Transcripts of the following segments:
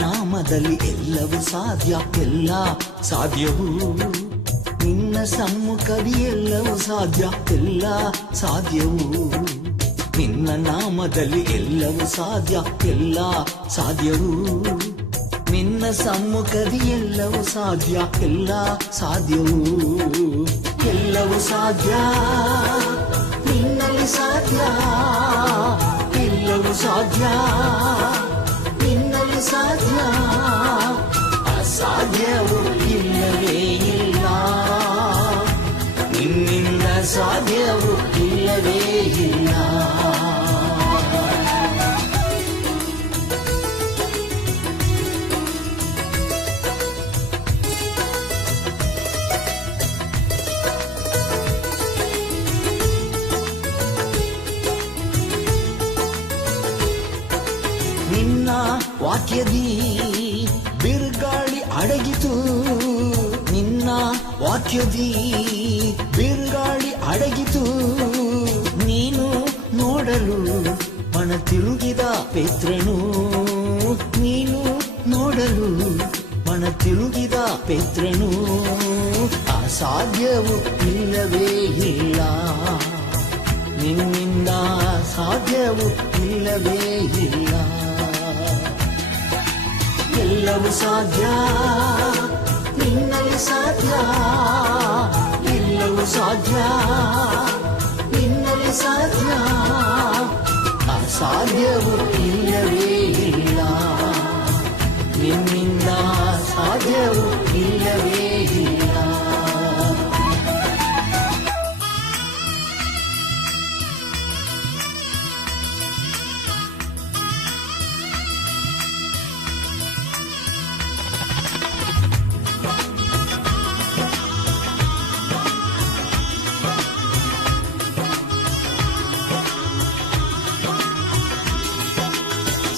ನಾಮದಲ್ಲಿ ಎಲ್ಲವೂ ಸಾಧ್ಯ, ಎಲ್ಲ ಸಾಧ್ಯವು ನಿನ್ನ ಸಮ್ಮುಖದಿ ಎಲ್ಲವೂ ಸಾಧ್ಯ, ಎಲ್ಲ ಸಾಧ್ಯವು ನಿನ್ನ ನಾಮದಲ್ಲಿ ಎಲ್ಲವೂ ಸಾಧ್ಯ, ಎಲ್ಲ ಸಾಧ್ಯವು ನಿನ್ನ ಸಮ್ಮುಖದಿ ಎಲ್ಲವೂ ಸಾಧ್ಯ, ಎಲ್ಲ ಸಾಧ್ಯವು ಎಲ್ಲವೂ ಸಾಧ್ಯ ನಿನ್ನಲ್ಲಿ ಸಾಧ್ಯ, ಎಲ್ಲವೂ ಸಾಧ್ಯ ನಿನ್ನಲ್ಲಿ ಸಾಧ್ಯ, ಅಸಾಧ್ಯವು ಇಲ್ಲವೇ ಇಲ್ಲ, ನಿನ್ನಿಂದ ಸಾಧ್ಯವು ಇಲ್ಲವೇ ಇಲ್ಲ. ನಿನ್ನ ವಾಕ್ಯದಿ ಬಿರುಗಾಳಿ ಅಡಗಿತು, ನಿನ್ನ ವಾಕ್ಯದಿ ಬಿರುಗಾಳಿ ಅಡಗಿತು, ನೀನು ನೋಡಲು ಮನ ತಿರುಗಿದ ಪೇತ್ರನು, ನೀನು ನೋಡಲು ಮನ ತಿರುಗಿದ ಪೇತ್ರನು, ಅಸಾಧ್ಯವು ಇಲ್ಲವೇ ಇಲ್ಲ, ನಿನ್ನಿಂದ ಸಾಧ್ಯವು ಇಲ್ಲವೇ ಇಲ್ಲ. ಎಲ್ಲವೂ ಸಾಧ್ಯ ನಿನ್ನಲ್ಲಿ ಸಾಧ್ಯ, ಎಲ್ಲವೂ ಸಾಧ್ಯ ನಿನ್ನಲ್ಲಿ ಸಾಧ್ಯ, ಅಸಾಧ್ಯವು ಇಲ್ಲವೇ ಇಲ್ಲ, ನಿನ್ನಿಂದ ಸಾಧ್ಯವು ಇಲ್ಲವೇ ಇಲ್ಲ.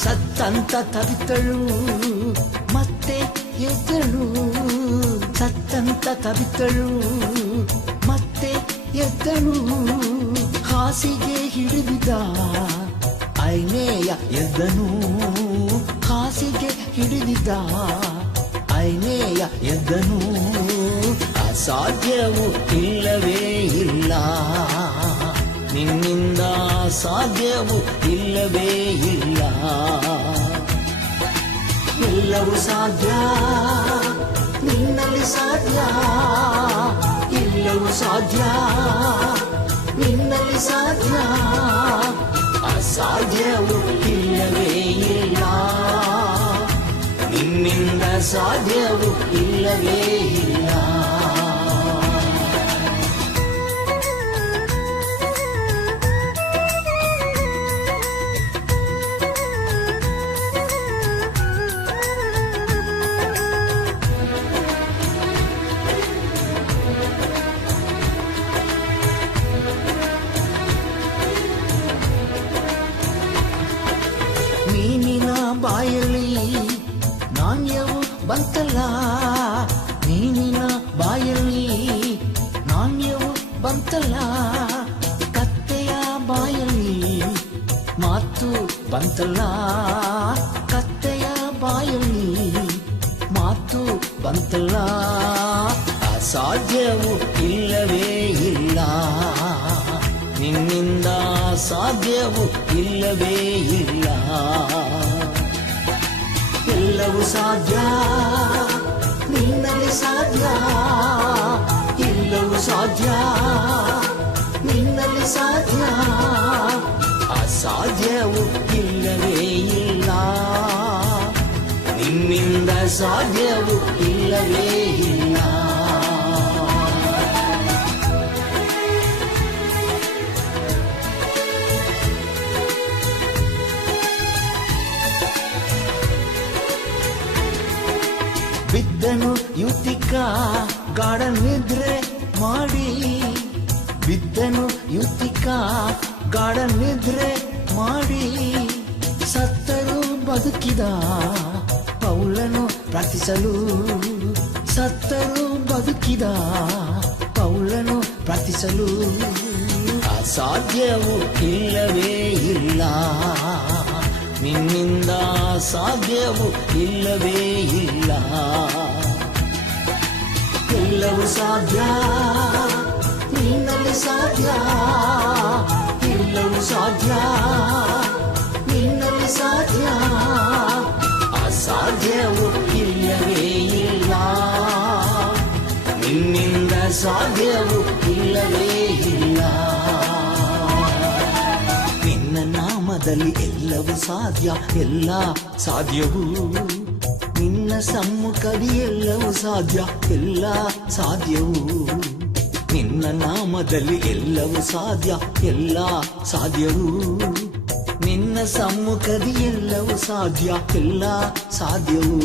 ಸತ್ತಂತ ತವಿತಳು ಮತ್ತೆ ಎದ್ದಳು, ಸತ್ತಂತ ತವಿತಳು ಮತ್ತೆ ಎದ್ದಳು, ಹಾಸಿಗೆ ಹಿಡಿದಿದ್ದ ಐನೇಯ ಎದ್ದನು, ಹಾಸಿಗೆ ಹಿಡಿದಿದ್ದ ಐನೇಯ ಎದ್ದನು, ಅಸಾಧ್ಯವು ಇಲ್ಲವೇ ಇಲ್ಲ, ನಿನ್ನಿಂದ ಸಾಧ್ಯವು ಇಲ್ಲವೇ ಇಲ್ಲ. ಎಲ್ಲವೂ ಸಾಧ್ಯ ನಿನ್ನಲ್ಲಿ ಸಾಧ್ಯ, ಎಲ್ಲವೂ ಸಾಧ್ಯ ನಿನ್ನಲ್ಲಿ ಸಾಧ್ಯ, ಅಸಾಧ್ಯವು ಇಲ್ಲವೇ ಇಲ್ಲ, ನಿನ್ನಿಂದ ಸಾಧ್ಯವು ಇಲ್ಲವೇ ಇಲ್ಲ. ಮೀನಿನ ಬಾಯಲ್ಲಿ ನಾಣ್ಯವು ಬಂತಲ್ಲ, ಮೀನಿನ ಬಾಯಲ್ಲಿ ನಾಣ್ಯವು ಬಂತಲ್ಲ, ಕತ್ತೆಯ ಬಾಯಲ್ಲಿ ಮಾತು ಬಂತಲ್ಲ, ಕತ್ತೆಯ ಬಾಯಲ್ಲಿ ಮಾತು ಬಂತಲ್ಲ, ಅಸಾಧ್ಯವು ಇಲ್ಲವೇ ಇಲ್ಲ, ನಿನ್ನಿಂದ ಸಾಧ್ಯವು ಇಲ್ಲವೇ ಇಲ್ಲ. ಎಲ್ಲವೂ ಸಾಧ್ಯ ನಿನ್ನಲ್ಲಿ ಸಾಧ್ಯ, ಎಲ್ಲವೂ ಸಾಧ್ಯ ನಿನ್ನಲ್ಲಿ ಸಾಧ್ಯ, ಅಸಾಧ್ಯವು ಇಲ್ಲವೇ ಇಲ್ಲ, ನಿನ್ನಿಂದ ಸಾಧ್ಯವು ಇಲ್ಲವೇ ಇಲ್ಲ. ಬಿದ್ದನು ಯುತಿಕ ಗಾಢ ನಿದ್ರೆ ಮಾಡಿ, ಬಿದ್ದನು ಯುತಿಕ ಗಾಢ ನಿದ್ರೆ ಮಾಡಿ, ಸತ್ತರು ಬದುಕಿದ ಪೌಲನು ಪ್ರಾರ್ಥಿಸಲು, ಸತ್ತರು ಬದುಕಿದ ಪೌಲನು ಪ್ರಾರ್ಥಿಸಲು. ಅಸಾಧ್ಯವು ಇಲ್ಲವೇ ಇಲ್ಲ, ನಿನ್ನಿಂದ ಸಾಧ್ಯವು ಇಲ್ಲವೇ ಇಲ್ಲ. ಎಲ್ಲವೂ ಸಾಧ್ಯ, ನಿನ್ನಲ್ಲಿ ಸಾಧ್ಯ, ಎಲ್ಲವೂ ಸಾಧ್ಯ, ನಿನ್ನಲ್ಲಿ ಸಾಧ್ಯ. ಅಸಾಧ್ಯವು ಇಲ್ಲವೇ ಇಲ್ಲ, ನಿನ್ನಿಂದ ಸಾಧ್ಯವು ಇಲ್ಲವೇ ಇಲ್ಲ. ನಿನ್ನ ನಾಮದಲ್ಲಿ ಎಲ್ಲವೂ ಸಾಧ್ಯ, ಎಲ್ಲ ಸಾಧ್ಯವು. ನಿನ್ನ ಸಮ್ಮುಖದಿ ಎಲ್ಲವೂ ಸಾಧ್ಯ, ಎಲ್ಲ ಸಾಧ್ಯವು. ನಿನ್ನ ನಾಮದಲ್ಲಿ ಎಲ್ಲವೂ ಸಾಧ್ಯ, ಎಲ್ಲ ಸಾಧ್ಯವು. ನಿನ್ನ ಸಮ್ಮುಖದಿ ಎಲ್ಲವೂ ಸಾಧ್ಯ, ಎಲ್ಲ ಸಾಧ್ಯವು.